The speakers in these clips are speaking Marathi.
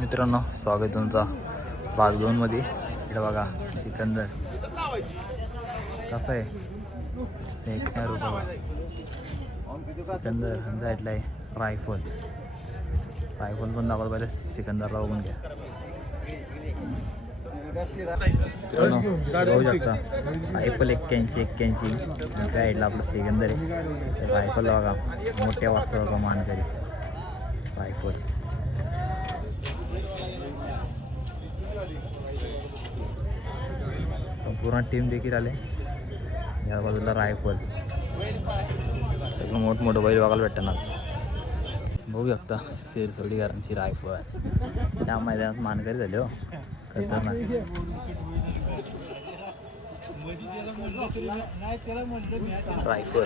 मित्रांनो, स्वागत तुमचा भाग 2 मध्ये. इकडे बघा सिकंदर कसं आहे, एक रुपये सिकंदर साईडला आहे. रायफल पण दाखवलं पाहिजे. सिकंदरला बघून घ्या मित्रांनो, बघू शकता. रायफल 81 साईडला आपलं सिकंदर आहे. रायफल बघा, मोठ्या वाजता बघा मानकरी रायफल. संपूर्ण टीम देखील आले. या बाजूला रायफल सगळं मोठमोठं बैल बघायला भेटतं ना. बघू शकता सिरसोडीकरांची रायफल त्या मैदानात मानकरी झाले. हो खतरनाक. रायफल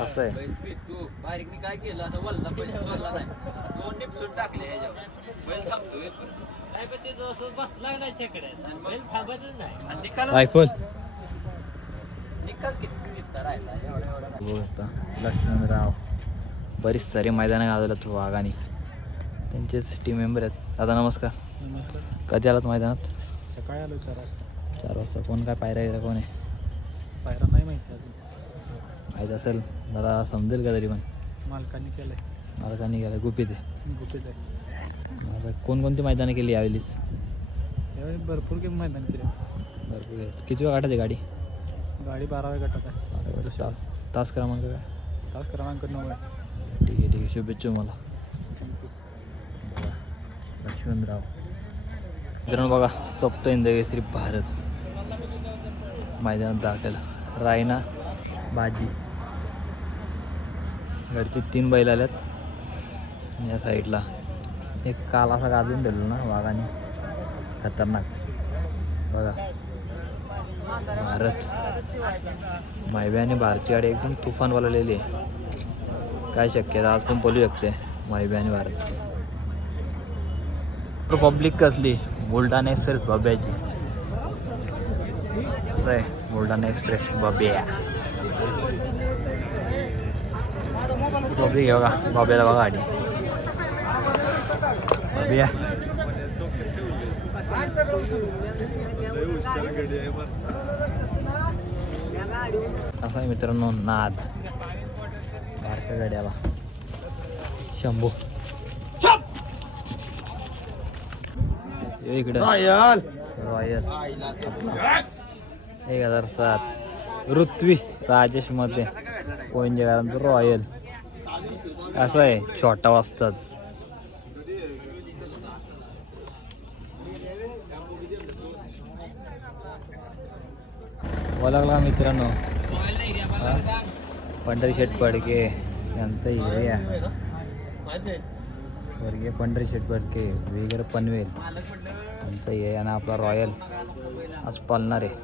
असं आहे. काय केलं आता वल्ला बैल चोरला नाही, दोन निपसून टाकले ह्याच्यावर. बैल थांबतोय रायफल निकाल किती दिसता राहिला एवढा बघू शकता. लक्ष्मणराव बरीच सारी मैदानं गाजवल्यात वाघाने. त्यांचेच टीम मेंबर आहेत. दादा नमस्कार. नमस्कार. कधी आलात मैदानात? सकाळी आलो 4 वाजता. 4 वाजता. कोण काय पायऱ्या गेला, कोण आहे पायरा नाही माहिती अजून. माहीत असेल दादा समजेल का तरी पण? मालकांनी केलंय. मालकांनी गेला गुपित आहे. गुपित आहे. आता कोणकोणती मैदानं केली यावेळीस? यावेळी भरपूर गेम मैदान केले. भरपूर आहे. किती वेळ गाठायची गाडी? गाडी 12व्या गटात आहे. तास क्रमांक काय? तास क्रमांक 9 आहे. ठीक आहे. शुभेच्छा मला. लक्ष्मणराव मित्रांनो बघा, सप्त इंदकेसरी भारत मैदानात दाखल. रायना बाजी घरचे 3 बैल आल्यात. या साईडला एक काल असा गाजून दिलं ना वाघाने, खतरनाक. बघा भारत मायबी आणि भारतची गाडी एकदम तुफान बोलवलेली आहे. काय शक्यता आज पण बोलू शकते मायबी आणि भारत. पब्लिक कसली बुलढाणा एक्सप्रेस बब्याची. बुलढाणा एक्सप्रेस बब्या पब्लिक आहे बघा. बब्याला बघा गाडी बब्या. असं आहे मित्रांनो नाद बारक्या गाड्याला. शंभू इकडे रॉयल 1007 ऋत्वी राजेश मध्ये कोयंजेकरांचं रॉयल. असं आहे छोटा वाजतात. ओळखला मित्रांनो, पंढरी शेठ पडके यांचं एरिया. स्वर्गीय पंढरी शेठ पडके वगैरे पनवेल यांचं हे. आणि आपला रॉयल आज पालणार आहे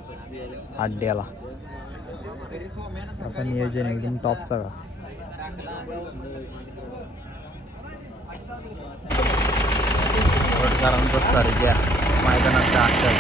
अड्ड्याला. आता नियोजन एकदम टॉपचा का. वडकरांचं सर्जा मैदानात दाखल.